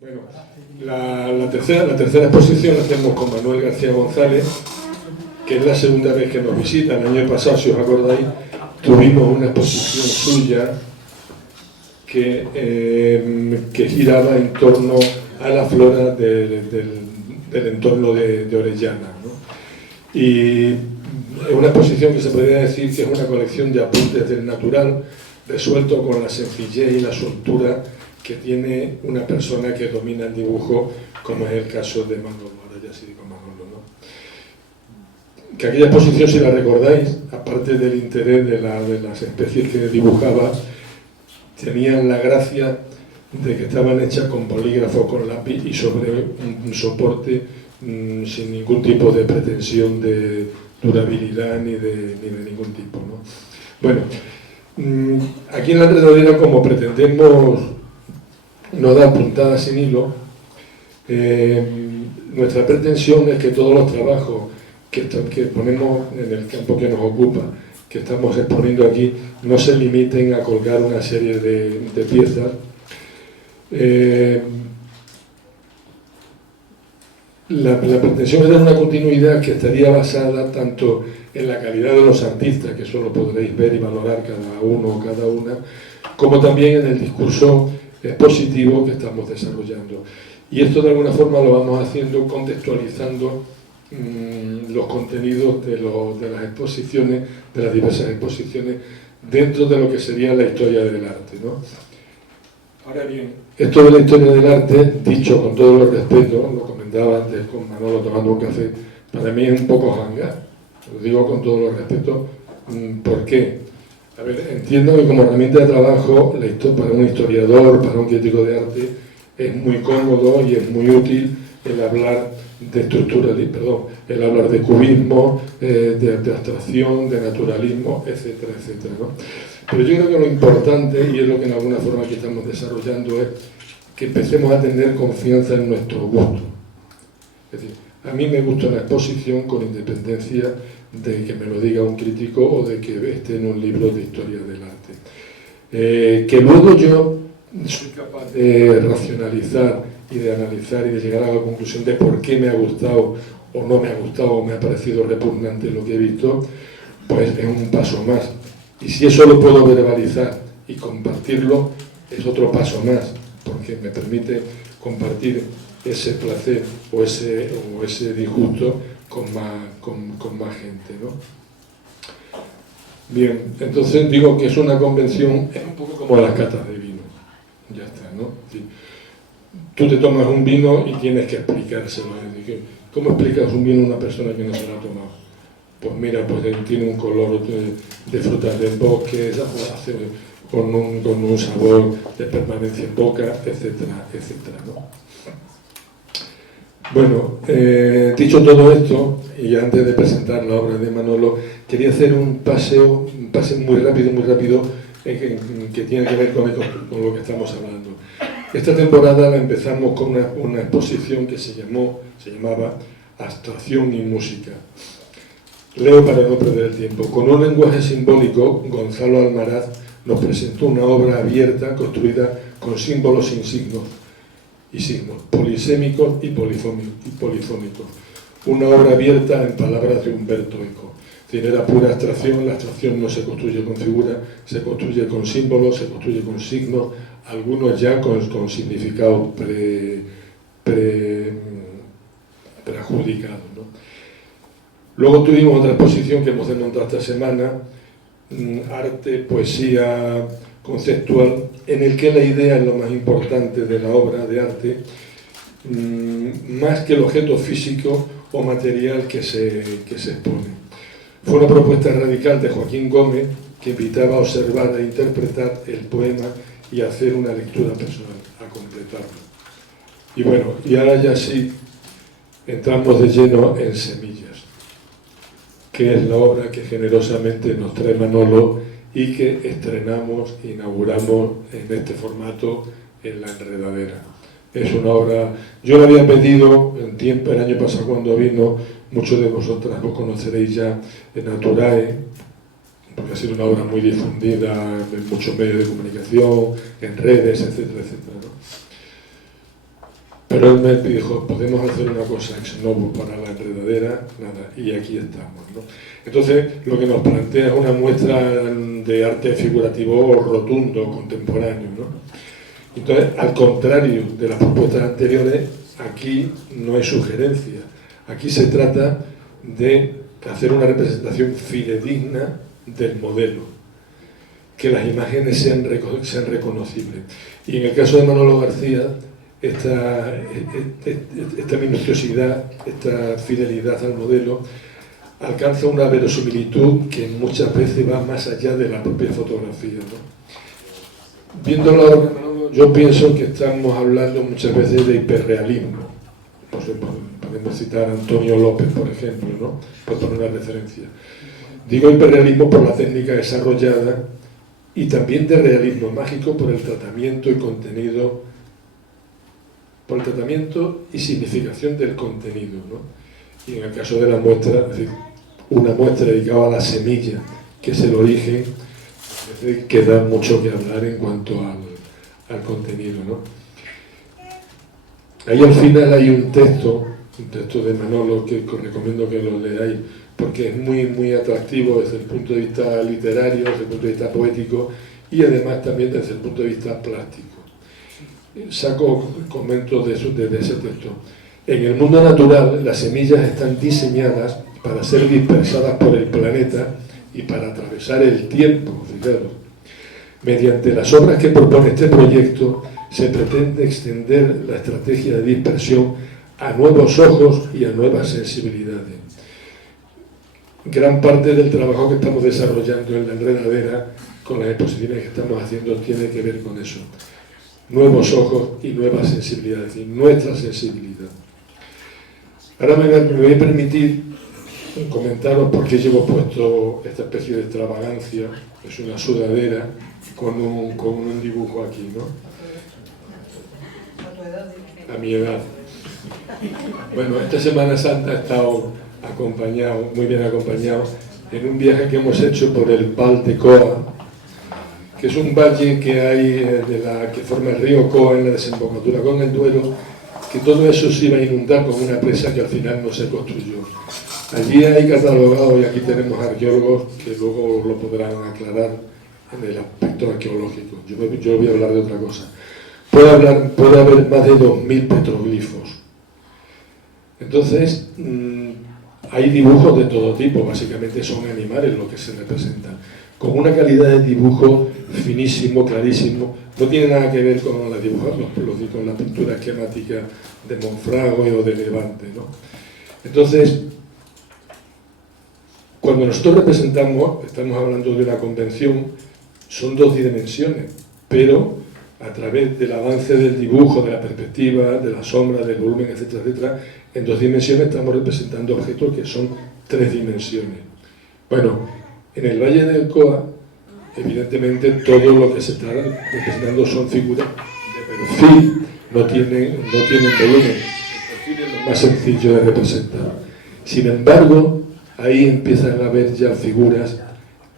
Bueno, la tercera exposición la hacemos con Manuel García González, que es la segunda vez que nos visita. El año pasado, si os acordáis, tuvimos una exposición suya que giraba en torno a la flora del entorno de Orellana, ¿no? Y es una exposición que se podría decir que es una colección de apuntes del natural, resuelto con la sencillez y la soltura que tiene una persona que domina el dibujo, como es el caso de Manolo. Ahora ya sí digo Manolo, ¿no? Que aquella exposición, si la recordáis, aparte del interés de las especies que dibujaba, tenían la gracia de que estaban hechas con bolígrafo, con lápiz y sobre un soporte sin ningún tipo de pretensión de durabilidad ni de ningún tipo, ¿no? Bueno, aquí en la enredadera, como pretendemos no dar puntadas sin hilo, nuestra pretensión es que todos los trabajos que ponemos en el campo que nos ocupa, que estamos exponiendo aquí, no se limiten a colgar una serie de piezas. La pretensión es dar una continuidad que estaría basada tanto en la calidad de los artistas, que eso lo podréis ver y valorar cada uno o cada una, como también en el discurso expositivo que estamos desarrollando. Y esto de alguna forma lo vamos haciendo contextualizando los contenidos de las exposiciones, de las diversas exposiciones, dentro de lo que sería la historia del arte, ¿no? Ahora bien, esto de la historia del arte, dicho con todo el respeto, lo comentaba antes con Manolo tomando un café, para mí es un poco hangar, lo digo con todo el respeto. ¿Por qué? A ver, entiendo que como herramienta de trabajo, para un historiador, para un crítico de arte, es muy cómodo y es muy útil el hablar de el hablar de cubismo, de abstracción, de naturalismo, etcétera, etcétera, ¿no? Pero yo creo que lo importante, y es lo que en alguna forma aquí estamos desarrollando, es que empecemos a tener confianza en nuestro gusto. Es decir, a mí me gusta una exposición con independencia de que me lo diga un crítico o de que esté en un libro de historia del arte. Que luego yo soy capaz de racionalizar y de analizar y de llegar a la conclusión de por qué me ha gustado o no me ha gustado o me ha parecido repugnante lo que he visto, pues es un paso más. Y si eso lo puedo verbalizar y compartirlo, es otro paso más, porque me permite compartir ese placer o ese disgusto con más gente, ¿no? Bien, entonces digo que es una convención, es un poco como las catas de vino, ya está, ¿no? Sí. Tú te tomas un vino y tienes que explicárselo. ¿Cómo explicas un vino a una persona que no se lo ha tomado? Pues mira, pues tiene un color de frutas del bosque, con un sabor de permanencia en boca, etcétera, etcétera, ¿no? Bueno, dicho todo esto, y antes de presentar la obra de Manolo, quería hacer un pase muy rápido, que tiene que ver con lo que estamos hablando. Esta temporada la empezamos con una exposición que se llamaba Abstracción y Música. Leo para no perder el tiempo. Con un lenguaje simbólico, Gonzalo Almaraz nos presentó una obra abierta construida con símbolos sin signos y signos, polisémicos y polifónicos. Una obra abierta en palabras de Humberto Eco. Es decir, era pura abstracción. La abstracción no se construye con figuras, se construye con símbolos, se construye con signos, algunos ya con significados preadjudicados, ¿no? Luego tuvimos otra exposición que hemos desmontado esta semana, arte, poesía conceptual, en el que la idea es lo más importante de la obra de arte, más que el objeto físico o material que se expone. Fue una propuesta radical de Joaquín Gómez que invitaba a observar e interpretar el poema y hacer una lectura personal, a completarlo. Y bueno, y ahora ya sí entramos de lleno en Semillas, que es la obra que generosamente nos trae Manolo y que inauguramos en este formato en la Enredadera. Es una obra, yo la había pedido el año pasado cuando vino, muchos de vosotras lo conoceréis ya, en Naturae, porque ha sido una obra muy difundida en muchos medios de comunicación, en redes, etcétera, etcétera, ¿no? Pero él me dijo, podemos hacer una cosa ex novo para la enredadera, nada, y aquí estamos, ¿no? Entonces, lo que nos plantea es una muestra de arte figurativo rotundo, contemporáneo, ¿no? Entonces, al contrario de las propuestas anteriores, aquí no hay sugerencia. Aquí se trata de hacer una representación fidedigna del modelo, que las imágenes sean reconocibles. Y en el caso de Manolo García, esta minuciosidad, esta fidelidad al modelo, alcanza una verosimilitud que muchas veces va más allá de la propia fotografía, ¿no? Viéndolo, yo pienso que estamos hablando muchas veces de hiperrealismo. No sé, podemos citar a Antonio López, por ejemplo, ¿no? Por poner una referencia. Digo hiperrealismo por la técnica desarrollada y también de realismo mágico por el tratamiento y contenido, por el tratamiento y significación del contenido, ¿no? Y en el caso de la muestra, es decir, una muestra dedicada a la semilla, que es el origen, es decir, que da mucho que hablar en cuanto al contenido, ¿no? Ahí al final hay un texto de Manolo que os recomiendo que lo leáis, porque es muy, muy atractivo desde el punto de vista literario, desde el punto de vista poético y además también desde el punto de vista plástico. Saco comentos de ese texto. En el mundo natural, las semillas están diseñadas para ser dispersadas por el planeta y para atravesar el tiempo, fijaros. Mediante las obras que propone este proyecto, se pretende extender la estrategia de dispersión a nuevos ojos y a nuevas sensibilidades. Gran parte del trabajo que estamos desarrollando en la enredadera, con las exposiciones que estamos haciendo, tiene que ver con eso. Nuevos ojos y nuevas sensibilidades, y nuestra sensibilidad. Ahora me voy a permitir comentaros por qué llevo puesto esta especie de extravagancia, es una sudadera con un dibujo aquí, ¿no? A mi edad. Bueno, esta Semana Santa he estado acompañado, muy bien acompañado, en un viaje que hemos hecho por el Val de Coa, que es un valle que hay que forma el río Coa en la desembocadura con el Duero, que todo eso se iba a inundar con una presa que al final no se construyó. Allí hay catalogados, y aquí tenemos arqueólogos que luego lo podrán aclarar en el aspecto arqueológico. Yo voy a hablar de otra cosa. Puede haber más de 2000 petroglifos. Entonces, hay dibujos de todo tipo, básicamente son animales los que se representan, con una calidad de dibujo finísimo, clarísimo. No tiene nada que ver con con la pintura esquemática de Monfragüe o de Levante, ¿no? Entonces, cuando nosotros representamos, estamos hablando de una convención, son dos dimensiones, pero a través del avance del dibujo, de la perspectiva, de la sombra, del volumen, etcétera, etcétera, en dos dimensiones estamos representando objetos que son tres dimensiones. Bueno, en el Valle del Coa, evidentemente todo lo que se está representando son figuras de perfil, no tienen volumen. El perfil es lo más sencillo de representar. Sin embargo, ahí empiezan a haber ya figuras,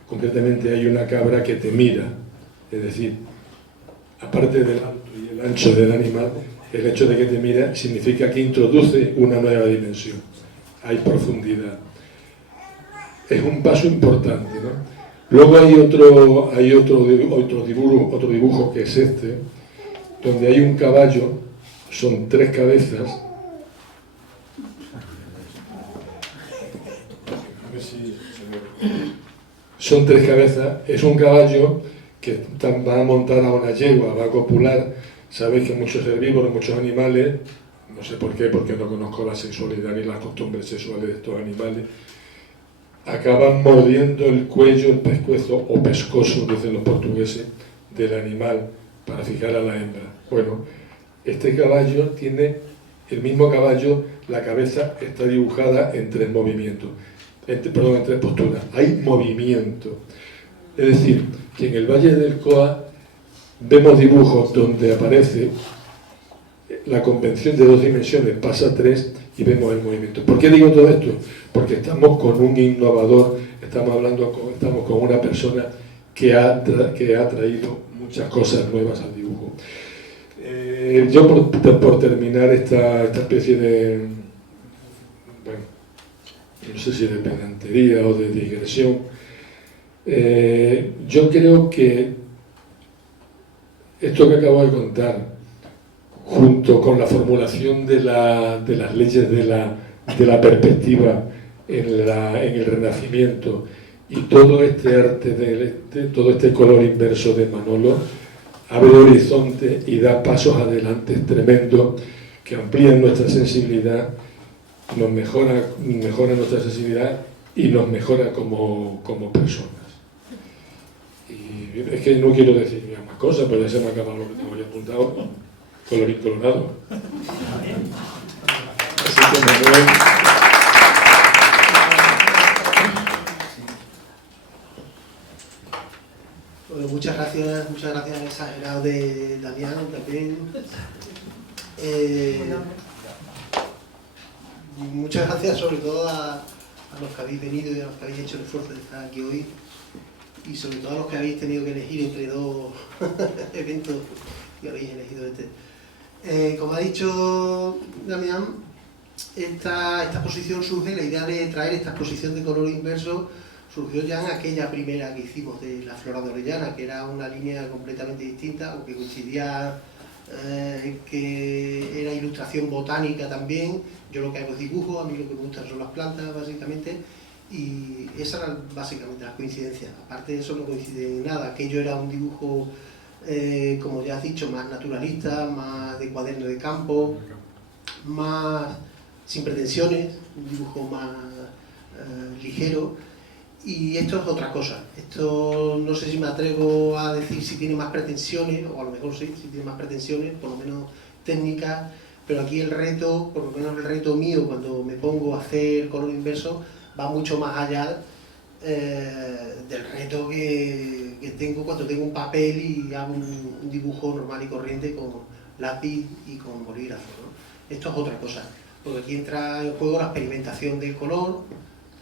concretamente hay una cabra que te mira, es decir, aparte del alto y el ancho del animal, el hecho de que te mira significa que introduce una nueva dimensión, hay profundidad. Es un paso importante, ¿no? Luego hay otro dibujo que es este, donde hay un caballo, son tres cabezas. Son tres cabezas, es un caballo que va a montar a una yegua, va a copular. Sabéis que muchos herbívoros, muchos animales, no sé por qué, porque no conozco la sexualidad ni las costumbres sexuales de estos animales, acaban mordiendo el cuello, el pescuezo o pescozo, dicen los portugueses, del animal para fijar a la hembra. Bueno, este caballo tiene, el mismo caballo, la cabeza está dibujada en tres movimientos, en tres posturas. Hay movimiento. Es decir, que en el Valle del Coa vemos dibujos donde aparece la convención de dos dimensiones, pasa a tres y vemos el movimiento. ¿Por qué digo todo esto? Porque estamos con un innovador, estamos con una persona que ha traído muchas cosas nuevas al dibujo. Yo por terminar esta especie de, bueno, no sé si de pedantería o de digresión, yo creo que esto que acabo de contar, junto con la formulación de las leyes de la perspectiva en el Renacimiento y todo este arte, todo este color inverso de Manolo, abre horizonte y da pasos adelante tremendos que amplían nuestra sensibilidad, nos mejora nuestra sensibilidad y nos mejora como personas. Y es que no quiero decir más cosas, pero ya se me ha acabado lo que tengo ya apuntado, colorín colorado. Así que Manuel... Bueno, muchas gracias exagerado de Damián también. Muchas gracias sobre todo a los que habéis venido y a los que habéis hecho el esfuerzo de estar aquí hoy, y sobre todo a los que habéis tenido que elegir entre dos eventos y habéis elegido este. Como ha dicho Damián, esta exposición surge, la idea de traer esta exposición de color inverso surgió ya en aquella primera que hicimos de la Flora de Orellana, que era una línea completamente distinta, aunque coincidía que era ilustración botánica también. Yo lo que hago es dibujo, a mí lo que me gustan son las plantas básicamente, y esas eran básicamente las coincidencias. Aparte de eso no coincide en nada. Aquello era un dibujo, como ya has dicho, más naturalista, más de cuaderno de campo, más sin pretensiones, un dibujo más ligero. Y esto es otra cosa. Esto no sé si me atrevo a decir si tiene más pretensiones, o a lo mejor sí, si tiene más pretensiones, por lo menos técnicas, pero aquí el reto, por lo menos el reto mío cuando me pongo a hacer color inverso, va mucho más allá del reto que tengo cuando tengo un papel y hago un dibujo normal y corriente con lápiz y con bolígrafo, ¿no? Esto es otra cosa, porque aquí entra en juego la experimentación del color.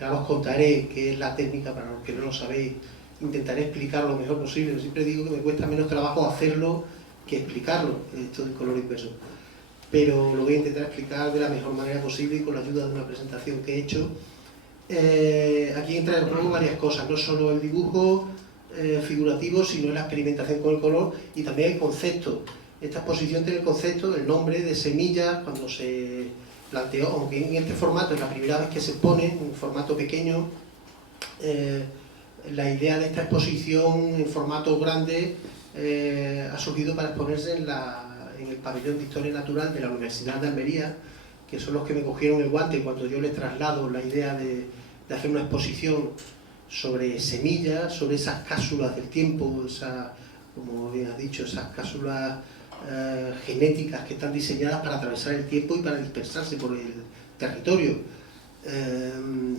Ya os contaré qué es la técnica para los que no lo sabéis, intentaré explicarlo lo mejor posible. Yo siempre digo que me cuesta menos trabajo hacerlo que explicarlo, esto del color inverso. Pero lo voy a intentar explicar de la mejor manera posible y con la ayuda de una presentación que he hecho. Aquí entra en juego varias cosas, no solo el dibujo figurativo, sino la experimentación con el color y también el concepto. Esta exposición tiene el concepto, el nombre de semillas, cuando se planteó, aunque en este formato es la primera vez que se pone, en un formato pequeño, la idea de esta exposición en formato grande ha surgido para exponerse en el pabellón de Historia Natural de la Universidad de Almería, que son los que me cogieron el guante cuando yo les traslado la idea de hacer una exposición sobre semillas, sobre esas cápsulas del tiempo, como bien has dicho, esas cápsulas genéticas que están diseñadas para atravesar el tiempo y para dispersarse por el territorio.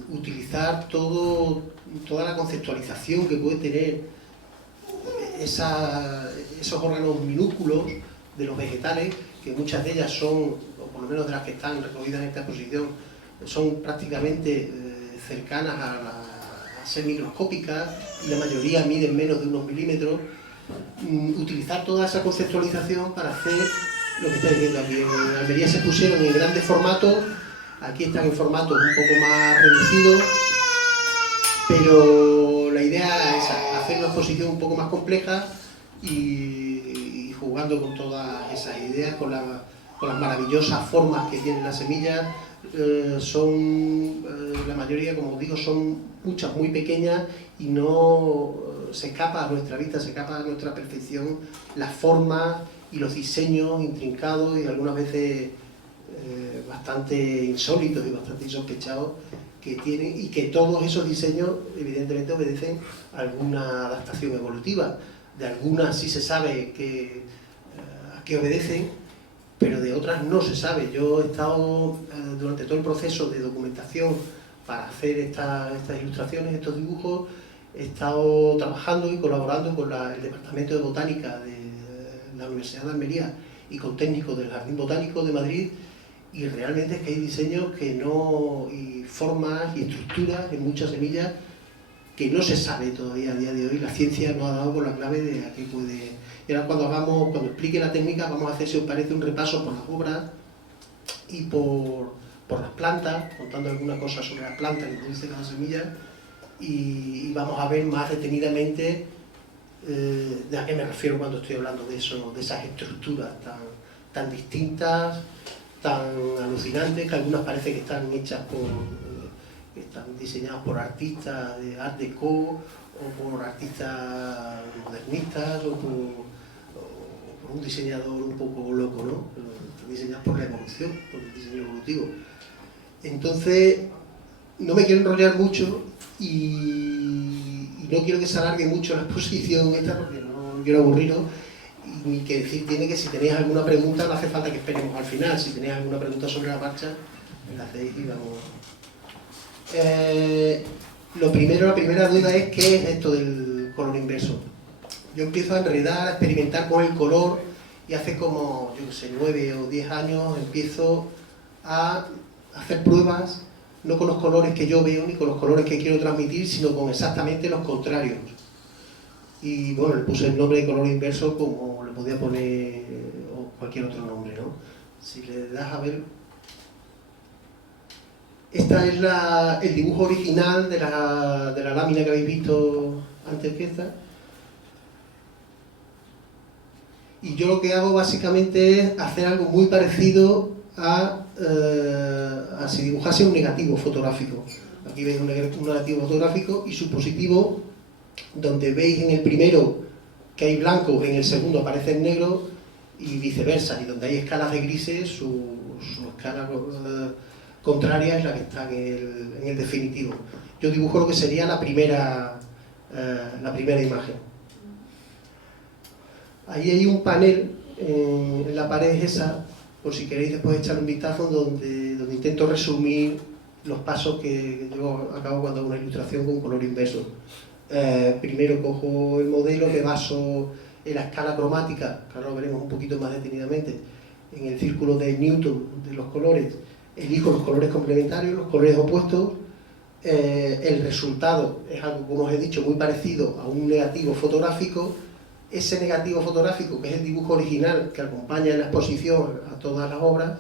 Utilizar toda la conceptualización que puede tener esos órganos minúsculos de los vegetales, que muchas de ellas son, o por lo menos de las que están recogidas en esta exposición, son prácticamente cercanas a ser microscópicas, y la mayoría miden menos de unos milímetros. Utilizar toda esa conceptualización para hacer lo que estáis viendo aquí. En Almería se pusieron en grandes formatos, aquí están en formatos un poco más reducidos, pero la idea es hacer una exposición un poco más compleja y jugando con todas esas ideas, con las maravillosas formas que tienen las semillas. La mayoría, como os digo, son muchas muy pequeñas y no se escapa a nuestra vista, se escapa a nuestra perfección las formas y los diseños intrincados y algunas veces bastante insólitos y bastante insospechados que tienen, y que todos esos diseños evidentemente obedecen a alguna adaptación evolutiva. De algunas sí se sabe a qué obedecen, pero de otras no se sabe. Yo he estado durante todo el proceso de documentación para hacer estas ilustraciones, estos dibujos, he estado trabajando y colaborando con el Departamento de Botánica de la Universidad de Almería y con técnicos del Jardín Botánico de Madrid, y realmente es que hay diseños y formas y estructuras en muchas semillas que no se sabe todavía a día de hoy. La ciencia no ha dado con la clave de a qué puede... Y ahora cuando explique la técnica vamos a hacer, si os parece, un repaso por las obras y por las plantas, contando alguna cosa sobre las plantas que produce cada semilla, y vamos a ver más detenidamente de a qué me refiero cuando estoy hablando de eso, de esas estructuras tan distintas, tan alucinantes, que algunas parece que están hechas están diseñadas por artistas de Art Deco o por artistas modernistas o por un diseñador un poco loco, ¿no? Están diseñadas por la evolución, por el diseño evolutivo. Entonces, no me quiero enrollar mucho y no quiero que se alargue mucho la exposición esta porque no quiero aburriros. Ni que decir tiene que si tenéis alguna pregunta no hace falta que esperemos al final. Si tenéis alguna pregunta sobre la marcha, me la hacéis y vamos. La primera duda es ¿qué es esto del color inverso? Yo empiezo a enredar, a experimentar con el color y hace como, yo no sé, 9 o 10 años empiezo a hacer pruebas, no con los colores que yo veo ni con los colores que quiero transmitir, sino con exactamente los contrarios. Y bueno, le puse el nombre de color inverso como le podía poner o cualquier otro nombre, ¿no? Si le das a ver, esta es el dibujo original de la lámina que habéis visto antes que esta. Y yo lo que hago básicamente es hacer algo muy parecido a si dibujase un negativo fotográfico. Aquí veis un negativo fotográfico y su positivo, donde veis en el primero que hay blanco, en el segundo aparece en negro y viceversa, y donde hay escalas de grises, su escala contraria es la que está en el definitivo. Yo dibujo lo que sería la primera imagen. Ahí hay un panel en la pared esa, por si queréis después echar un vistazo, donde intento resumir los pasos que llevo a cabo cuando hago una ilustración con color inverso. Primero cojo el modelo, me baso en la escala cromática, que ahora lo veremos un poquito más detenidamente, en el círculo de Newton de los colores, elijo los colores complementarios, los colores opuestos, el resultado es algo, como os he dicho, muy parecido a un negativo fotográfico. Ese negativo fotográfico, que es el dibujo original que acompaña en la exposición a todas las obras,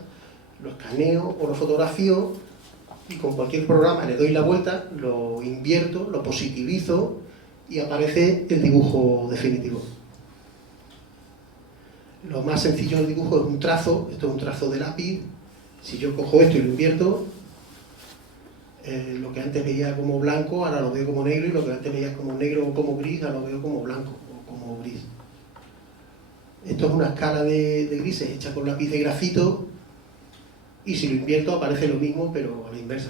lo escaneo o lo fotografío y con cualquier programa le doy la vuelta, lo invierto, lo positivizo y aparece el dibujo definitivo. Lo más sencillo del dibujo es un trazo, esto es un trazo de lápiz. Si yo cojo esto y lo invierto, lo que antes veía como blanco ahora lo veo como negro, y lo que antes veía como negro o como gris ahora lo veo como blanco o como gris. Esto es una escala de grises hecha con lápiz de grafito, y si lo invierto aparece lo mismo pero a la inversa.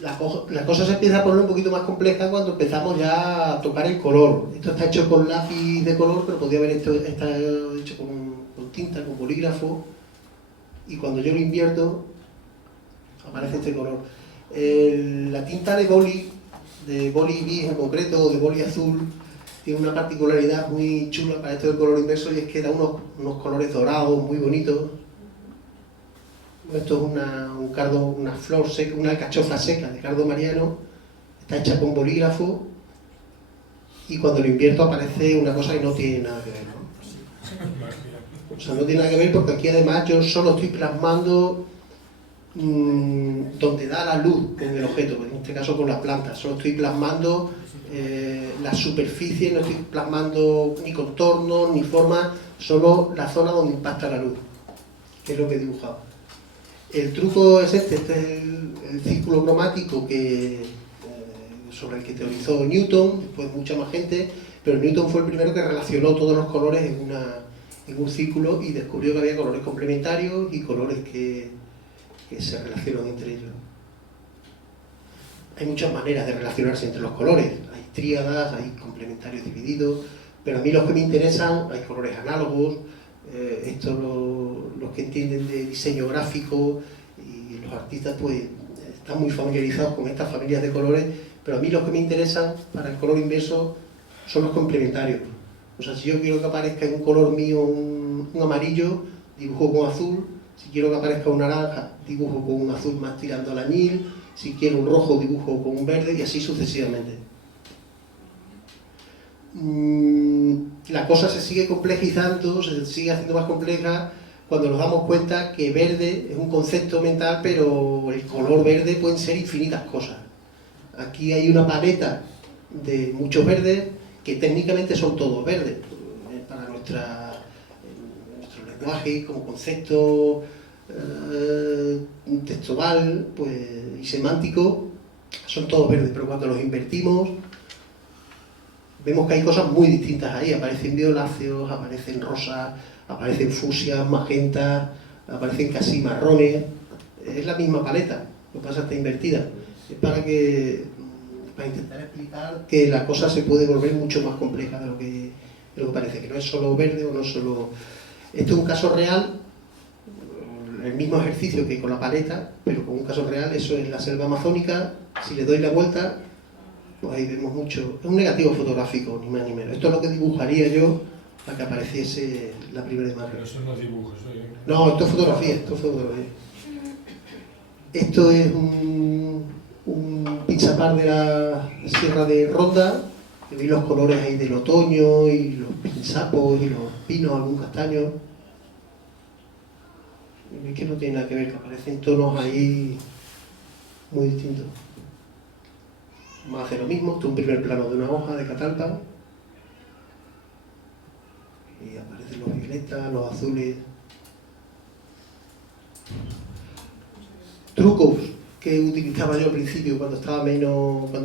La cosa se empieza a poner un poquito más compleja cuando empezamos ya a tocar el color. Esto está hecho con lápiz de color, pero podría haber estado hecho con tinta, con bolígrafo, y cuando yo lo invierto aparece este color. La tinta de boli bis en concreto, o de boli azul, tiene una particularidad muy chula para esto del color inverso, y es que da unos colores dorados muy bonitos. Esto es una flor seca, una alcachofa seca de cardo mariano, está hecha con bolígrafo, y cuando lo invierto aparece una cosa que no tiene nada que ver, ¿no? O sea, no tiene nada que ver, porque aquí además yo solo estoy plasmando donde da la luz con el objeto, en este caso con las plantas. Solo estoy plasmando la superficie, no estoy plasmando ni contornos ni formas, solo la zona donde impacta la luz, que es lo que he dibujado. El truco es este es el círculo cromático sobre el que teorizó Newton, después mucha más gente, pero Newton fue el primero que relacionó todos los colores en un círculo y descubrió que había colores complementarios y colores que se relacionan entre ellos. Hay muchas maneras de relacionarse entre los colores, hay tríadas, hay complementarios divididos, pero a mí los que me interesan, hay colores análogos, los que entienden de diseño gráfico y los artistas pues están muy familiarizados con estas familias de colores, pero a mí los que me interesan para el color inverso son los complementarios. O sea, si yo quiero que aparezca en un color mío un amarillo, dibujo con azul. Si quiero que aparezca un naranja, dibujo con un azul más tirando al añil. si quiero un rojo dibujo con un verde y así sucesivamente. La cosa se sigue complejizando, se sigue haciendo más compleja cuando nos damos cuenta que verde es un concepto mental, pero el color verde pueden ser infinitas cosas. Aquí hay una paleta de muchos verdes que técnicamente son todos verdes. Para nuestro lenguaje, como concepto textual pues, y semántico, son todos verdes, pero cuando los invertimos vemos que hay cosas muy distintas ahí. Aparecen violáceos, aparecen rosas, aparecen fucsias, magentas, aparecen casi marrones. Es la misma paleta, lo que pasa es que está invertida. Es para intentar explicar que la cosa se puede volver mucho más compleja de lo que parece, que no es solo verde o no solo... Esto es un caso real, el mismo ejercicio que con la paleta, pero con un caso real. Eso es la selva amazónica. Si le doy la vuelta, pues ahí vemos mucho. Es un negativo fotográfico, ni más ni menos. Esto es lo que dibujaría yo para que apareciese la primera imagen. Pero eso no es dibujo, eso es... No, esto es fotografía, Esto es un pinchapar de la Sierra de Ronda, que veis los colores ahí del otoño, y los pinzapos, y los pinos, algún castaño. Y veis que no tiene nada que ver, que aparecen tonos ahí muy distintos. Vamos a hacer lo mismo. Esto es un primer plano de una hoja de catalpa. Y aparecen los violetas, los azules. Trucos que utilizaba yo al principio cuando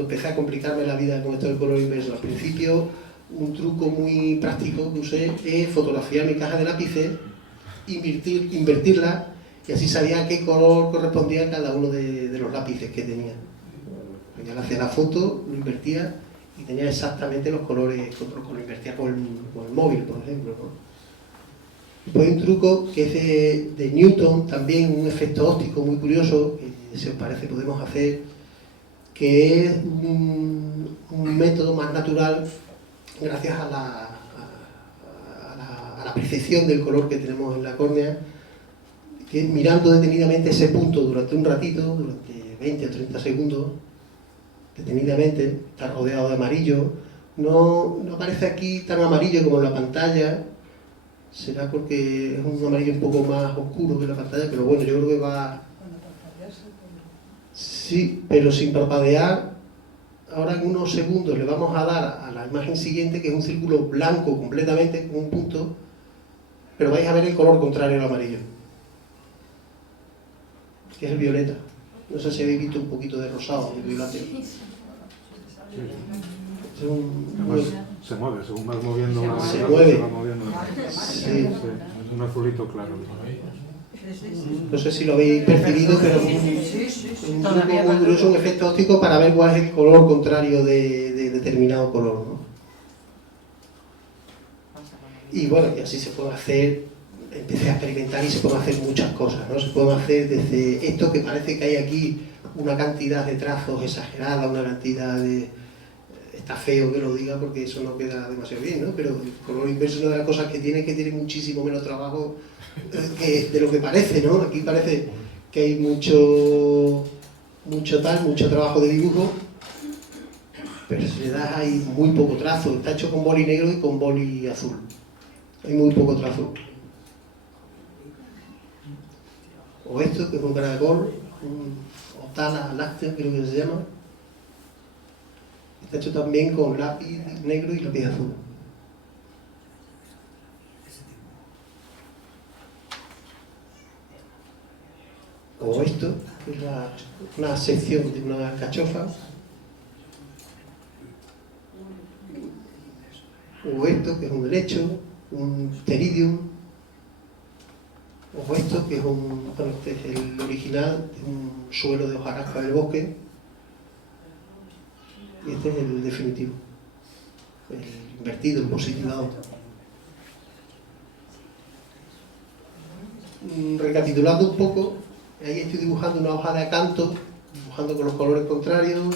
empecé a complicarme la vida con esto del color inverso. Al principio, un truco muy práctico que usé es fotografiar mi caja de lápices, invertirla, y así sabía qué color correspondía a cada uno de los lápices que tenía. Ya le hacía la foto, lo invertía y tenía exactamente los colores, lo invertía con el móvil, por ejemplo, ¿no? Después hay un truco que es de Newton, también un efecto óptico muy curioso, que si os parece podemos hacer, que es un método más natural gracias a la percepción del color que tenemos en la córnea, que es mirando detenidamente ese punto durante un ratito, durante 20 o 30 segundos, detenidamente, está rodeado de amarillo. No aparece aquí tan amarillo como en la pantalla, será porque es un amarillo un poco más oscuro que la pantalla, pero bueno, yo creo que va... Sí, pero sin parpadear. Ahora en unos segundos le vamos a dar a la imagen siguiente, que es un círculo blanco completamente, con un punto, pero vais a ver el color contrario al amarillo, que es el violeta. No sé si habéis visto un poquito de rosado, de violáceo. Se mueve, según vas moviendo más, se mueve. se va moviendo. Sí. Es un azulito claro. No sé si lo habéis percibido, pero un truco muy curioso, un efecto óptico para ver cuál es el color contrario de determinado color, ¿no? Y bueno, y así se puede hacer. Empecé a experimentar y se pueden hacer muchas cosas, ¿no? Se pueden hacer desde esto que parece que hay aquí una cantidad de trazos exagerada, una cantidad de... Está feo que lo diga porque eso no queda demasiado bien, ¿no? Pero el color inverso es una de las cosas que tiene muchísimo menos trabajo de lo que parece, ¿no? Aquí parece que hay mucho trabajo de dibujo, pero si le das hay muy poco trazo. Está hecho con boli negro y con boli azul. Hay muy poco trazo. O esto, que es un caracol, un otala láctea, creo que se llama. Está hecho también con lápiz negro y lápiz azul. O esto, que es una sección de una cachofa. O esto, que es un helecho, un pteridium. O esto, que es este es el original, de un suelo de hojarasca del bosque. Y este es el definitivo, el invertido, el positivado. Recapitulando un poco, ahí estoy dibujando una hoja de acanto, dibujando con los colores contrarios.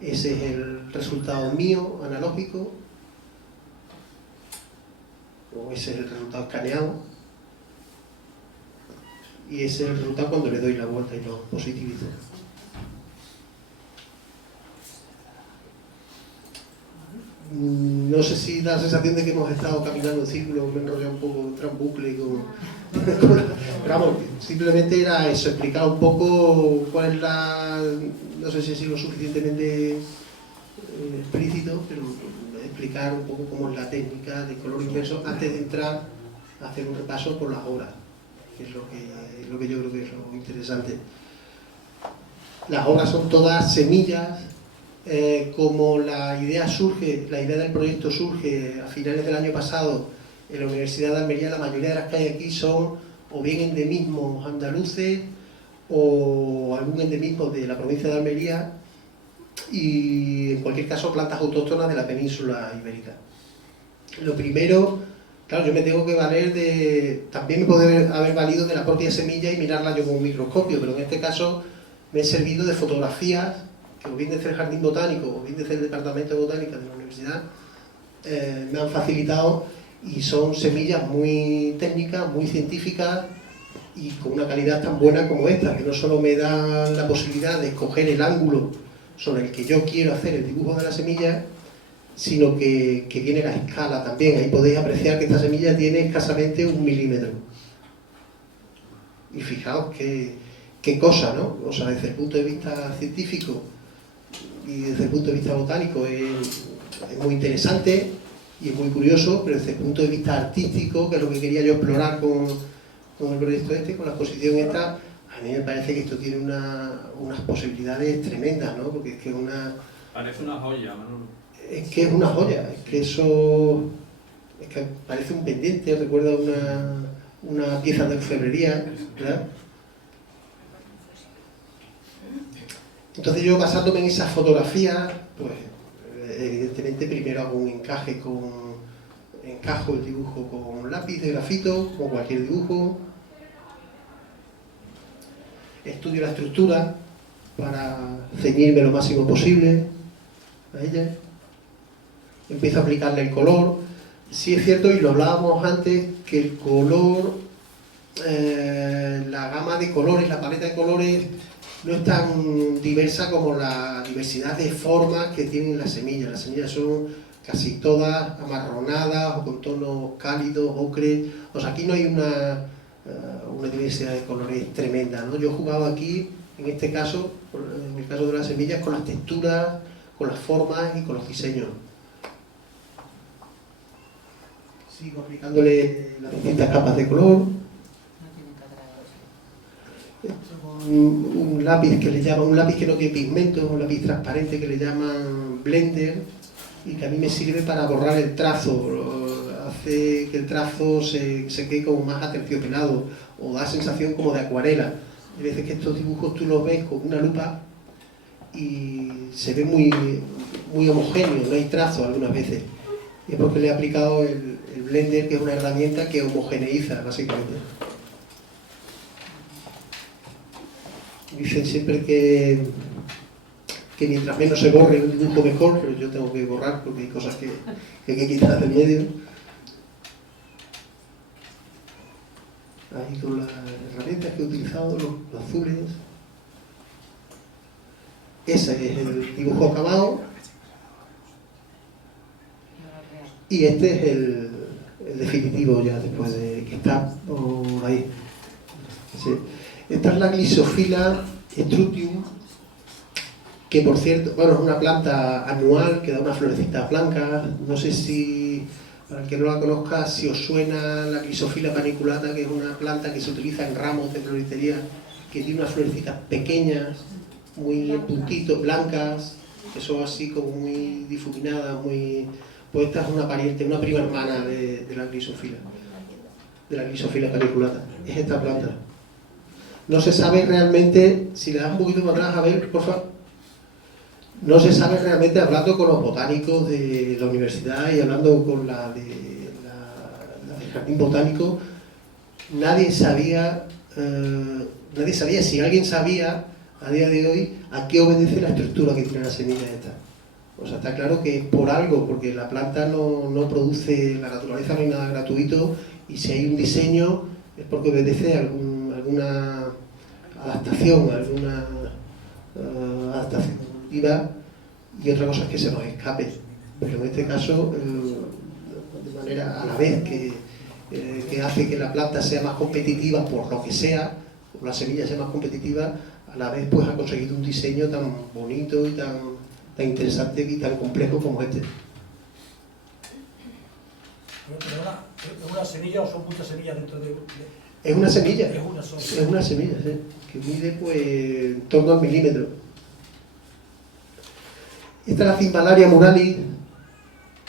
Ese es el resultado mío, analógico. O ese es el resultado escaneado. y ese es el resultado cuando le doy la vuelta y lo positivizo. No sé si da la sensación de que hemos estado caminando en círculo, me he enrollado un poco, entrado en bucle pero vamos, simplemente era eso, explicar un poco cuál es la, no sé si he sido lo suficientemente explícito, pero explicar un poco cómo es la técnica de color inverso antes de entrar a hacer un repaso por las obras, que es lo que yo creo que es lo interesante. Las obras son todas semillas. Como la idea del proyecto surge a finales del año pasado en la Universidad de Almería, la mayoría de las que hay aquí son o bien endemismos andaluces o algún endemismo de la provincia de Almería, y en cualquier caso plantas autóctonas de la península ibérica. Lo primero, claro, yo me tengo que valer también me puedo haber valido de la propia semilla y mirarla yo con un microscopio, pero en este caso me he servido de fotografías que o bien desde el Jardín Botánico o bien desde el Departamento de Botánica de la Universidad me han facilitado, y son semillas muy técnicas, muy científicas y con una calidad tan buena como esta, que no solo me da la posibilidad de escoger el ángulo sobre el que yo quiero hacer el dibujo de la semilla, sino que tiene la escala también. Ahí podéis apreciar que esta semilla tiene escasamente 1 milímetro. Y fijaos qué cosa, ¿no? O sea, desde el punto de vista científico y desde el punto de vista botánico es muy interesante y es muy curioso, pero desde el punto de vista artístico, que es lo que quería yo explorar con el proyecto con la exposición esta, a mí me parece que esto tiene unas posibilidades tremendas, ¿no? Porque es que parece una joya, Manolo. Es que es una joya, es que eso... Es que parece un pendiente, recuerda una pieza de orfebrería, ¿verdad? Entonces yo, basándome en esas fotografías, pues evidentemente primero hago un encajo el dibujo con un lápiz de grafito, como cualquier dibujo, estudio la estructura para ceñirme lo máximo posible a ella, empiezo a aplicarle el color. Sí es cierto, y lo hablábamos antes, que el color, la gama de colores, la paleta de colores no es tan diversa como la diversidad de formas que tienen las semillas. Las semillas son casi todas amarronadas o con tonos cálidos, ocre. O sea, aquí no hay una diversidad de colores tremenda, ¿no? Yo he jugado aquí, en este caso, en el caso de las semillas, con las texturas, con las formas y con los diseños. Sigo aplicándole las distintas capas de color. Un lápiz que le llaman, un lápiz que no tiene pigmento, un lápiz transparente que le llaman blender, y que a mí me sirve para borrar el trazo, hace que el trazo se quede como más aterciopelado o da sensación como de acuarela. Hay veces que estos dibujos tú los ves con una lupa y se ve muy homogéneo, no hay trazo algunas veces, y es porque le he aplicado el blender, que es una herramienta que homogeneiza básicamente. Dicen siempre que mientras menos se borre un dibujo mejor, pero yo tengo que borrar porque hay cosas que hay que quitar del medio. Ahí con las herramientas que he utilizado, los azules. Ese es el dibujo acabado. Y este es el definitivo ya, después de que está por ahí. Sí. Esta es la Glysophila Etrutium, que por cierto, bueno, es una planta anual que da unas florecitas blancas. No sé si, para el que no la conozca, si os suena la Glysophila paniculata, que es una planta que se utiliza en ramos de floristería, que tiene unas florecitas pequeñas, muy en puntitos, blancas, que son así como muy difuminadas, muy... Pues esta es una pariente, una prima hermana de la Glysophila, paniculata. Es esta planta. No se sabe realmente, si le das un poquito para atrás, a ver, por favor. No se sabe realmente, hablando con los botánicos de la universidad y hablando con la del Jardín Botánico, nadie sabía, si alguien sabía a día de hoy a qué obedece la estructura que tiene la semilla esta. O sea, está claro que es por algo, porque la planta no produce, la naturaleza no hay nada gratuito, y si hay un diseño es porque obedece a algún alguna adaptación evolutiva, y otra cosa es que se nos escape. Pero en este caso, de manera a la vez que hace que la planta sea más competitiva por lo que sea, o la semilla sea más competitiva, a la vez pues ha conseguido un diseño tan bonito y tan interesante y tan complejo como este. ¿Es una semilla o son muchas semillas dentro de...? Es una semilla. Es una sola. Es una semilla, sí, que mide pues en torno al milímetro. Esta es la Cimbalaria muralis,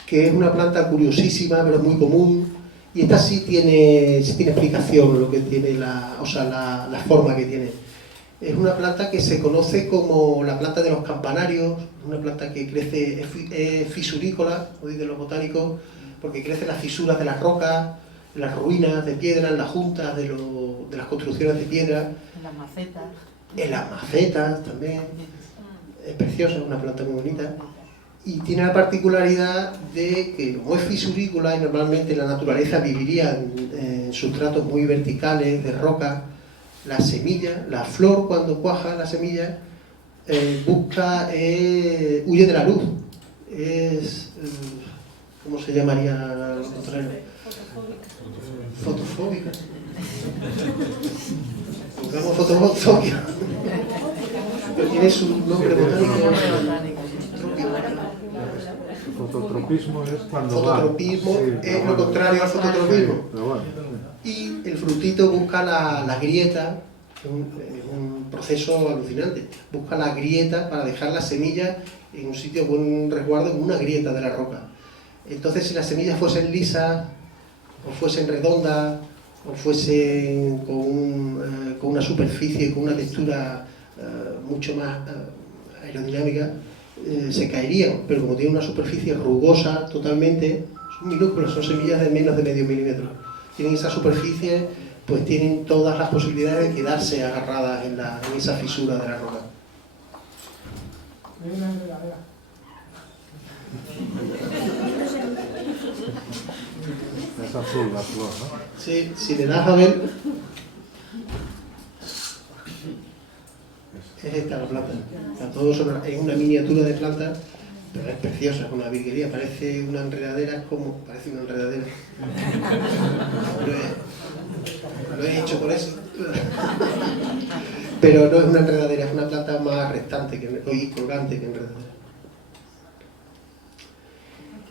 que es una planta curiosísima, pero muy común. Y esta sí tiene explicación, lo que tiene la forma que tiene. Es una planta que se conoce como la planta de los campanarios, una planta que crece, es fisurícola, como dicen los botánicos, porque crece en las fisuras de las rocas, en las ruinas de piedra, en las juntas de las construcciones de piedra. En las macetas. En las macetas también. Es preciosa, es una planta muy bonita. Y tiene la particularidad de que, como es fisurícola y normalmente la naturaleza viviría en sustratos muy verticales, de roca, la semilla, la flor cuando cuaja la semilla, huye de la luz. Es, ¿cómo se llamaría lo contrario? Fotofóbica. Pongamos fotofobia. Pero tiene su nombre botánico. Fototropismo es cuando Fototropismo es lo contrario al fototropismo. Y el frutito busca la grieta, es un proceso alucinante, busca la grieta para dejar la semilla en un sitio buen resguardo, en una grieta de la roca. Entonces, si las semillas fuesen lisas, o fuesen redondas, o fuesen con una superficie, con una textura mucho más aerodinámica, se caerían, pero como tienen una superficie rugosa totalmente, son minúsculas, son semillas de menos de medio milímetro. Tienen esa superficie, pues tienen todas las posibilidades de quedarse agarradas en esa fisura de la roca. Es azul la flor, ¿no? Sí, si le das a ver, es esta la planta. Es una miniatura de planta, pero es preciosa, es una virguería, parece una enredadera, parece una enredadera. Lo he hecho por eso. Pero no es una enredadera, es una planta más restante y colgante que enredadera.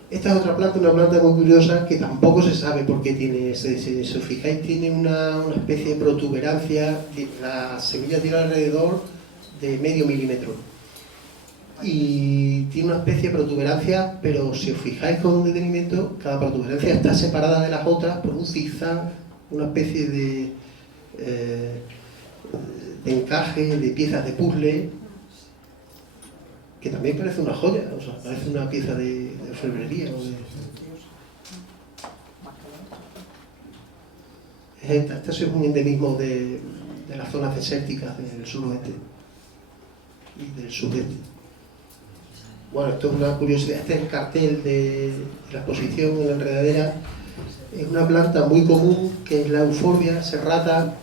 Esta es otra planta, una planta muy curiosa que tampoco se sabe por qué tiene, si os fijáis, tiene una especie de protuberancia, la semilla tiene alrededor de medio milímetro. Y tiene una especie de protuberancia, pero si os fijáis con detenimiento, cada protuberancia está separada de las otras por un zigzag, una especie de encaje, de piezas de puzzle, que también parece una joya, o sea, parece una pieza de orfebrería. Este es un endemismo de las zonas desérticas del suroeste y del sudeste. Bueno, esto es una curiosidad. Este es el cartel de la exposición en la enredadera. Es una planta muy común que es la Euphorbia serrata.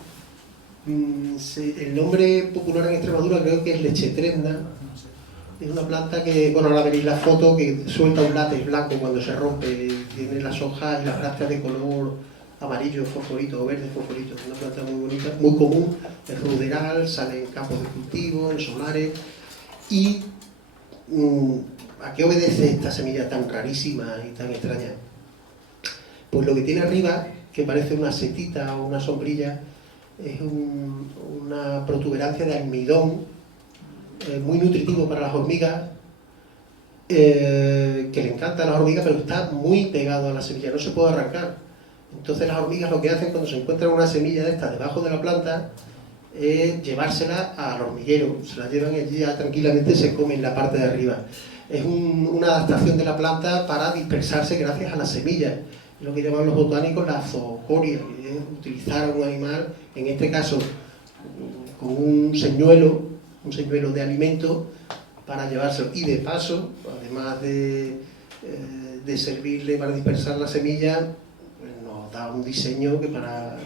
El nombre popular en Extremadura creo que es lechetrenda. Es una planta que, bueno, ahora veréis la foto, que suelta un látex blanco cuando se rompe. Tiene las hojas y las brácteas de color amarillo fosforito o verde fosforito. Es una planta muy bonita, muy común, es ruderal, sale en campos de cultivo, en solares. Y ¿a qué obedece esta semilla tan rarísima y tan extraña? Pues lo que tiene arriba, que parece una setita o una sombrilla, es una protuberancia de almidón muy nutritivo para las hormigas, que le encanta a las hormigas, pero está muy pegado a la semilla, no se puede arrancar. Entonces las hormigas lo que hacen cuando se encuentran una semilla de esta debajo de la planta es llevársela al hormiguero, se la llevan y allí ya tranquilamente se comen la parte de arriba. Es una adaptación de la planta para dispersarse gracias a las semillas, lo que llaman los botánicos la zoocoria, que es utilizar a un animal, en este caso con un señuelo de alimento para llevárselo, y de paso, además de servirle para dispersar la semilla, pues nos da un diseño que para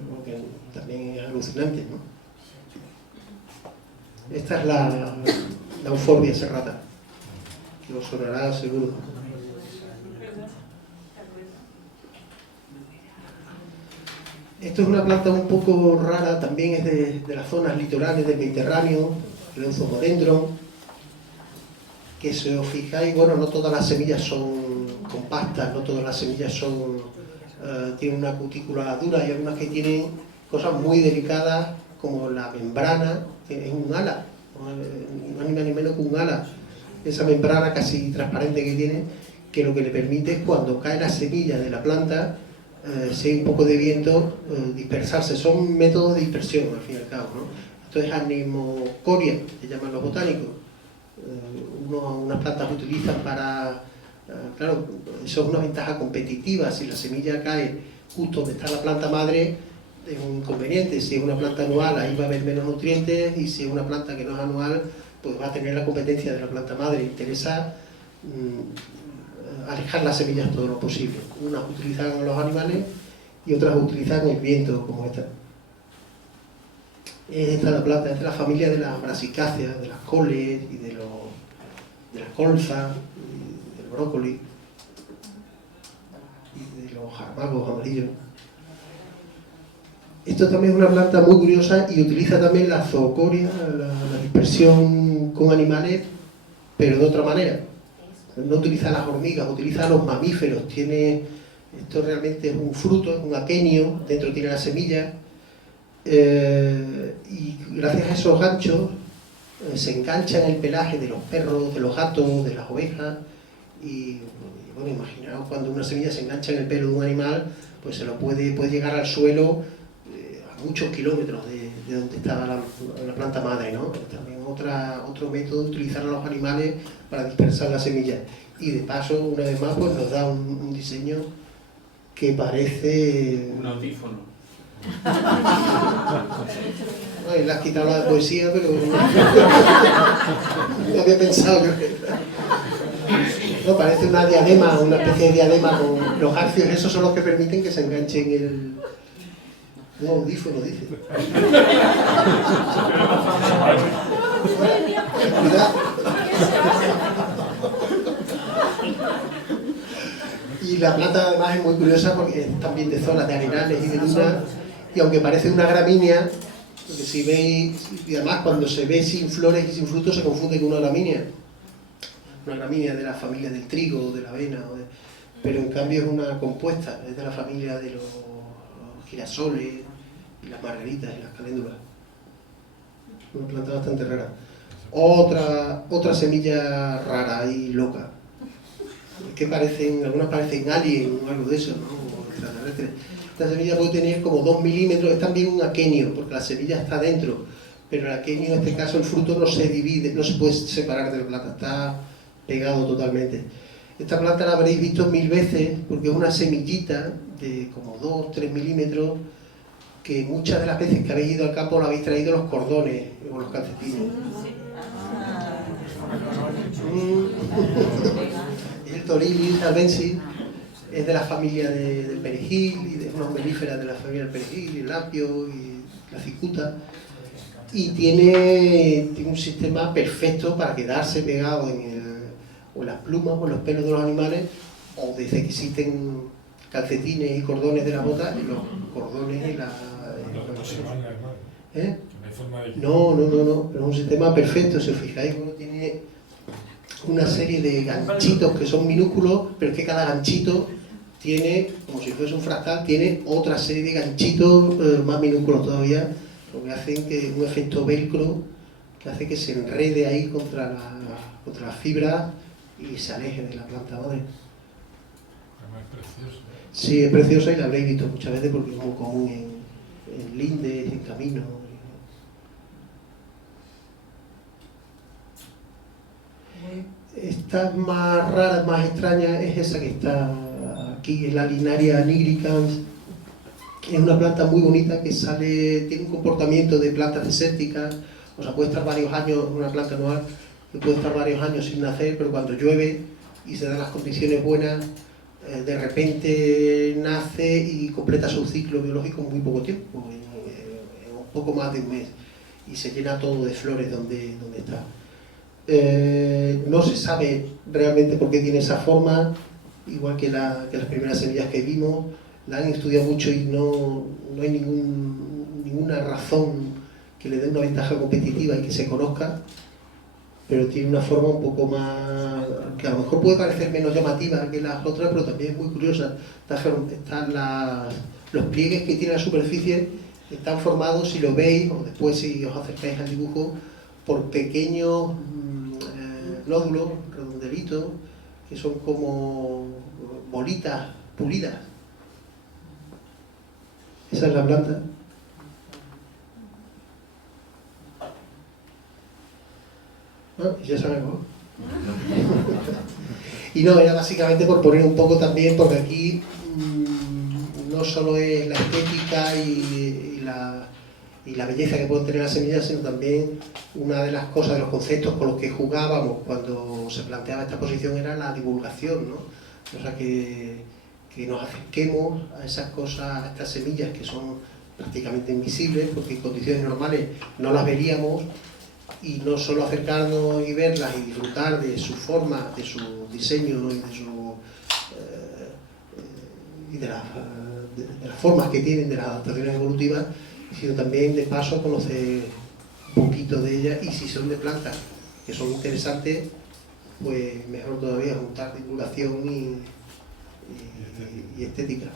algo que también es alucinante, ¿no? Esta es la Euphorbia serrata, que os sonará seguro. Esto es una planta un poco rara, también es de las zonas litorales del Mediterráneo, el Euzomodendron, que si os fijáis, bueno, no todas las semillas son compactas, no todas las semillas tienen una cutícula dura, hay algunas que tienen cosas muy delicadas, como la membrana, que es un ala, no ni más ni menos que un ala, esa membrana casi transparente que tiene, que lo que le permite es cuando cae la semilla de la planta, si hay un poco de viento, dispersarse. Son métodos de dispersión, al fin y al cabo, ¿no? Esto es animocoria, que llaman los botánicos. Unas plantas utilizan para... claro, eso es una ventaja competitiva. Si la semilla cae justo donde está la planta madre, es un inconveniente. Si es una planta anual, ahí va a haber menos nutrientes, y si es una planta que no es anual, pues va a tener la competencia de la planta madre. Interesa alejar las semillas todo lo posible. Unas utilizan los animales y otras utilizan el viento, como esta. Esta es la planta, esta es la familia de las brasicáceas, de las coles y de las colzas, y del brócoli y de los jarabagos amarillos. Esto también es una planta muy curiosa y utiliza también la zoocoria, la dispersión con animales, pero de otra manera. No utiliza las hormigas, utiliza los mamíferos. Esto realmente es un fruto, es un aquenio, dentro tiene la semilla, y gracias a esos ganchos se engancha en el pelaje de los perros, de los gatos, de las ovejas, y bueno, imaginaos cuando una semilla se engancha en el pelo de un animal, pues puede llegar al suelo a muchos kilómetros de donde estaba la planta madre, ¿no? También otro método de utilizar a los animales para dispersar la semilla. Y de paso, una vez más, pues nos da un diseño que parece... Un audífono. Ay, le has quitado la poesía, pero no había pensado que... No, parece una diadema, una especie de diadema con los garfios. Esos son los que permiten que se enganche en el... Un audífono, dice. Cuidado. Y la planta además es muy curiosa porque es también de zonas de arenales y de dunas, y aunque parece una gramínea, porque si veis, y además cuando se ve sin flores y sin frutos se confunde con una gramínea de la familia del trigo, de la avena, pero en cambio es una compuesta, es de la familia de los girasoles y las margaritas y las caléndulas. Una planta bastante rara. Otra semilla rara y loca, que algunas parecen alien o algo de eso, ¿no? O extraterrestres. Esta semilla puede tener como 2 milímetros, es también un aquenio, porque la semilla está dentro, pero el aquenio, en este caso el fruto no se divide, no se puede separar de la planta, está pegado totalmente. Esta planta la habréis visto 1000 veces, porque es una semillita de como 2-3 milímetros, que muchas de las veces que habéis ido al campo la habéis traído los cordones o los calcetines. El Torilis albensis es de la familia del perejil y de unas melíferas de la familia del perejil, el apio y la cicuta, y tiene un sistema perfecto para quedarse pegado o en las plumas o en los pelos de los animales, o desde que existen calcetines y cordones de la bota, y los cordones y la... ¿Eh? No, pero es un sistema perfecto. Si os fijáis, uno tiene una serie de ganchitos que son minúsculos, pero es que cada ganchito tiene, como si fuese un fractal, tiene otra serie de ganchitos más minúsculos todavía, lo que hacen que un efecto velcro que hace que se enrede ahí contra las fibras y se aleje de la planta madre. Es precioso. Sí, es preciosa y la habréis visto muchas veces porque es muy común en lindes, en caminos. Esta más rara, más extraña, es esa que está aquí, es la Linaria nigricans. Es una planta muy bonita que tiene un comportamiento de plantas desérticas, o sea, puede estar varios años, una planta anual, que puede estar varios años sin nacer, pero cuando llueve y se dan las condiciones buenas, de repente nace y completa su ciclo biológico en muy poco tiempo, en un poco más de un mes, y se llena todo de flores donde está. No se sabe realmente por qué tiene esa forma, igual que las primeras semillas que vimos, la han estudiado mucho y no hay ninguna razón que le dé una ventaja competitiva y que se conozca, pero tiene una forma un poco más, que a lo mejor puede parecer menos llamativa que las otras, pero también es muy curiosa. Los pliegues que tiene la superficie están formados, si lo veis, o después si os acercáis al dibujo, por pequeños nódulos, redondelitos, que son como bolitas pulidas. Esa es la planta. Ya sabemos. Y no, era básicamente por poner un poco también, porque aquí no solo es la estética y la belleza que pueden tener las semillas, sino también una de las cosas, de los conceptos con los que jugábamos cuando se planteaba esta exposición era la divulgación, ¿no? O sea, que nos acerquemos a esas cosas, a estas semillas que son prácticamente invisibles, porque en condiciones normales no las veríamos, y no solo acercarnos y verlas y disfrutar de su forma, de su diseño, ¿no? Y de las formas que tienen, de las adaptaciones evolutivas, sino también de paso a conocer un poquito de ellas, y si son de plantas que son interesantes, pues mejor todavía, juntar divulgación y estética.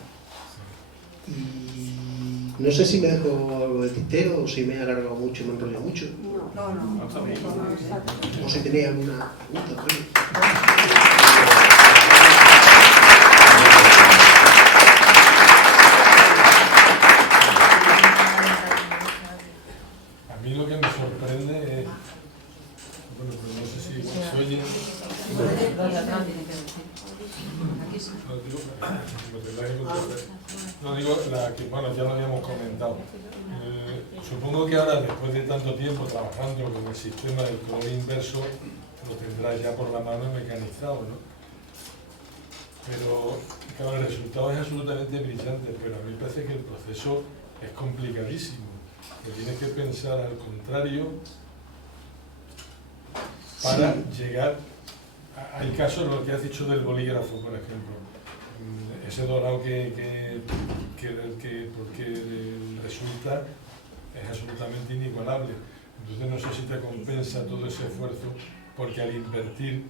Y no sé si me dejo algo de tintero o si me he alargado mucho y me he enrollado mucho. O si tenéis alguna pregunta también. A mí lo que me sorprende es, bueno, pues no sé si se oye. No digo la que, bueno, ya lo habíamos comentado. Supongo que ahora, después de tanto tiempo trabajando con el sistema del color inverso, lo tendrás ya por la mano mecanizado, ¿no? Pero, claro, el resultado es absolutamente brillante, pero a mí me parece que el proceso es complicadísimo, que tienes que pensar al contrario para llegar. Hay casos, lo que has dicho del bolígrafo, por ejemplo, ese dorado porque resulta es absolutamente inigualable. Entonces no sé si te compensa todo ese esfuerzo, porque al invertir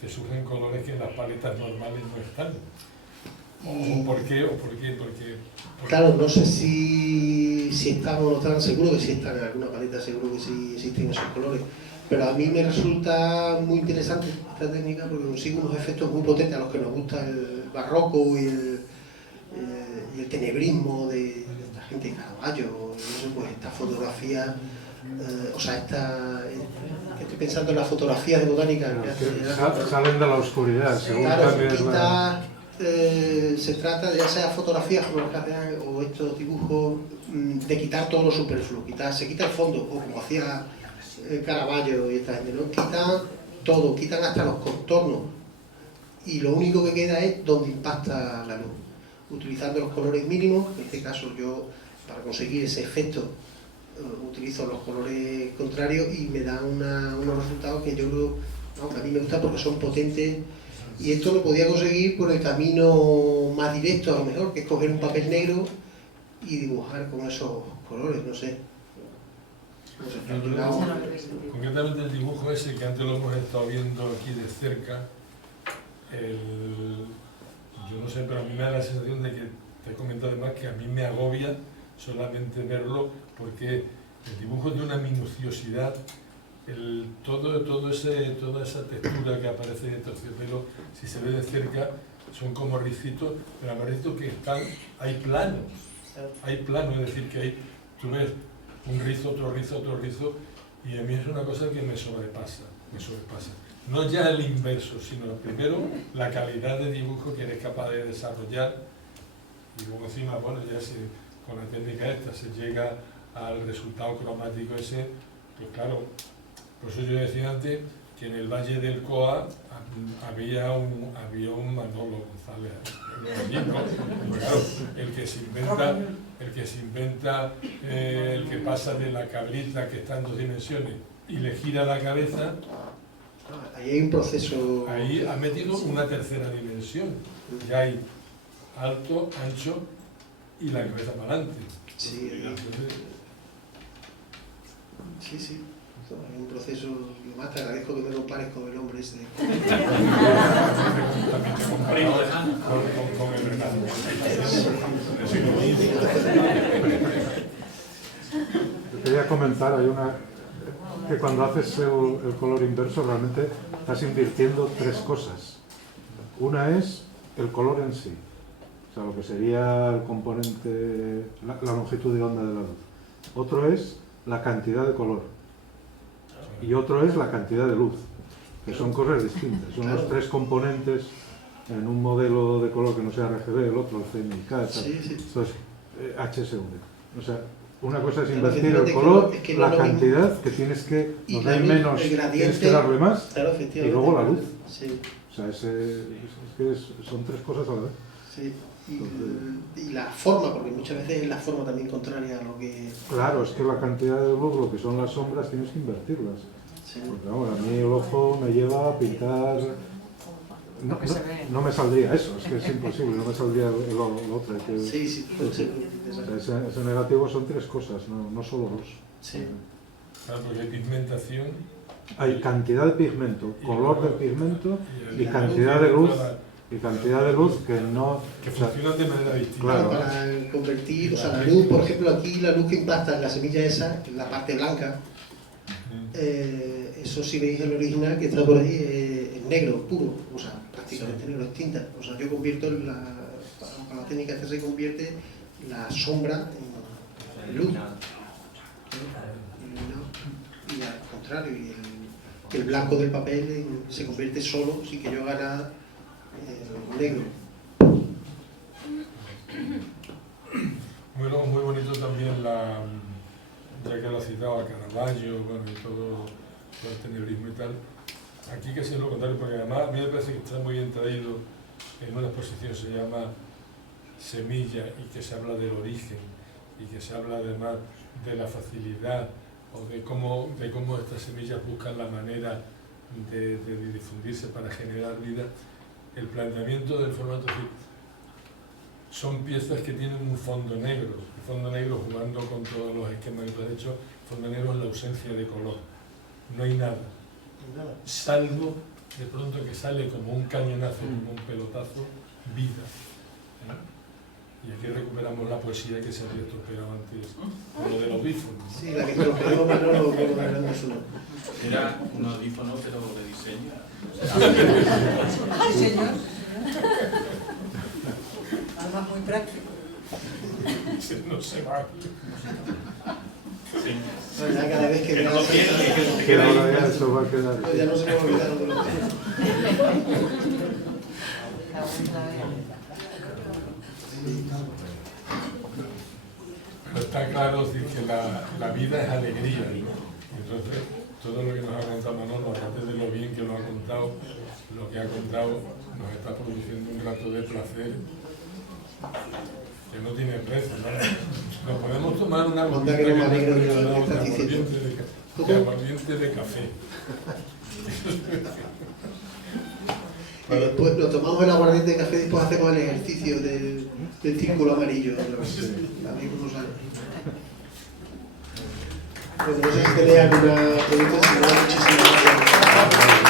te surgen colores que en las paletas normales no están. ¿O por qué? Claro, no sé si están o no están, seguro que sí están en alguna paleta, seguro que sí existen esos colores. Pero a mí me resulta muy interesante esta técnica porque consigue unos efectos muy potentes a los que nos gusta el barroco y el tenebrismo de esta gente de Caravaggio. Y eso, pues esta fotografía, estoy pensando en las fotografías de botánica. Salen de la oscuridad, según claro, se trata de, ya sea fotografías o estos dibujos, de quitar todo lo superfluo, se quita el fondo, o como hacía Caravaggio y esta gente, ¿no? Quitan todo, quitan hasta los contornos, y lo único que queda es donde impacta la luz, utilizando los colores mínimos. En este caso yo, para conseguir ese efecto, utilizo los colores contrarios y me dan unos resultados que yo creo, que a mí me gusta porque son potentes. Y esto lo podía conseguir por el camino más directo, a lo mejor, que es coger un papel negro y dibujar con esos colores, no sé. Concretamente el dibujo ese que antes lo hemos estado viendo aquí de cerca, yo no sé, pero a mí me da la sensación de que, te he comentado además, que a mí me agobia solamente verlo, porque el dibujo es de una minuciosidad, toda esa textura que aparece de terciopelo, si se ve de cerca, son como ricitos, pero además ricitos que hay planos, es decir, que tú ves un rizo, otro rizo, y a mí es una cosa que me sobrepasa. No ya el inverso, sino primero la calidad de dibujo que eres capaz de desarrollar, y luego encima, bueno, ya con la técnica esta se llega al resultado cromático ese, pues claro, por eso yo decía antes que en el Valle del Coa había un Manolo González allí, ¿no? Porque, claro, el que se inventa el que pasa de la cabrita que está en 2 dimensiones y le gira la cabeza, Ahí hay un proceso... ahí ha metido una tercera dimensión. Ya hay alto, ancho y la cabeza para adelante. Sí, sí. Hay un proceso... Yo más te agradezco que me lo pares con el hombre ese. Con el Renato. Yo quería comentar, hay una que cuando haces el color inverso realmente estás invirtiendo 3 cosas. Una es el color en sí, o sea, lo que sería el componente, la longitud de onda de la luz. Otro es la cantidad de color y otro es la cantidad de luz, que son cosas distintas. Son los 3 componentes en un modelo de color que no sea RGB, el otro el CMYK, esto es HSV. O sea, una cosa es invertir el color, la cantidad que tienes que, donde hay menos, tienes que darle más, y luego la luz. Sí. O sea, es que son 3 cosas a la vez. Sí. Y la forma, porque muchas veces es la forma también contraria a lo que... Claro, es que la cantidad de luz, lo que son las sombras, tienes que invertirlas. Sí. Porque vamos, a mí el ojo me lleva a pintar... No me saldría eso, es que es imposible, no me saldría lo otro. Sí. O sea, ese negativo son 3 cosas, no solo 2. Sí. Claro, porque hay pigmentación. Hay cantidad de pigmento, color del pigmento y cantidad de luz. Y cantidad de luz que no... Que funcionan de manera distinta. Claro. Para convertir, o sea, la luz, por ejemplo, aquí la luz que impacta en la semilla esa, en la parte blanca, eso si veis el original que está por ahí, es negro, puro, o sea, prácticamente negro, es tinta. O sea, yo convierto con la técnica que se convierte la sombra en luz. Y al contrario, el blanco del papel se convierte solo sin que yo haga negro. Bueno, muy bonito también ya que lo ha citado a Caravaggio, bueno, y todo este nebrismo y tal. Aquí casi es lo contrario, porque además a mí me parece que está muy bien traído en una exposición, se llama Semilla, y que se habla del origen, y que se habla además de la facilidad, o de cómo estas semillas buscan la manera de difundirse para generar vida. El planteamiento del formato son piezas que tienen un fondo negro. El fondo negro, jugando con todos los esquemas que tú has hecho, el fondo negro es la ausencia de color. No hay nada. Salvo de pronto que sale como un cañonazo, como un pelotazo, vida. Y aquí recuperamos la poesía que se había estropeado antes, con lo del audífono. Sí, la que estropeó Manolo con la gran azul. Era un audífono, pero de diseño. Ay, señor. Además, muy práctico. No se va. Sí. Bueno, ya cada vez que Que no lo tiene, Que ahora ya eso va a quedar. pues ya no se me va a olvidar de lo que Pero está claro decir que la vida es alegría, ¿no? Entonces, todo lo que nos ha contado Manolo, aparte de lo bien que lo ha contado, lo que ha contado nos está produciendo un rato de placer que no tiene precio, ¿no? Nos podemos tomar una Onda que no me alegro de lo que estás diciendo. aguardiente de café. Y después nos tomamos el aguardiente de café y después hacemos el ejercicio del círculo amarillo. También uno sabe. Pues no sé si tenéis alguna pregunta, si no, muchísimas gracias.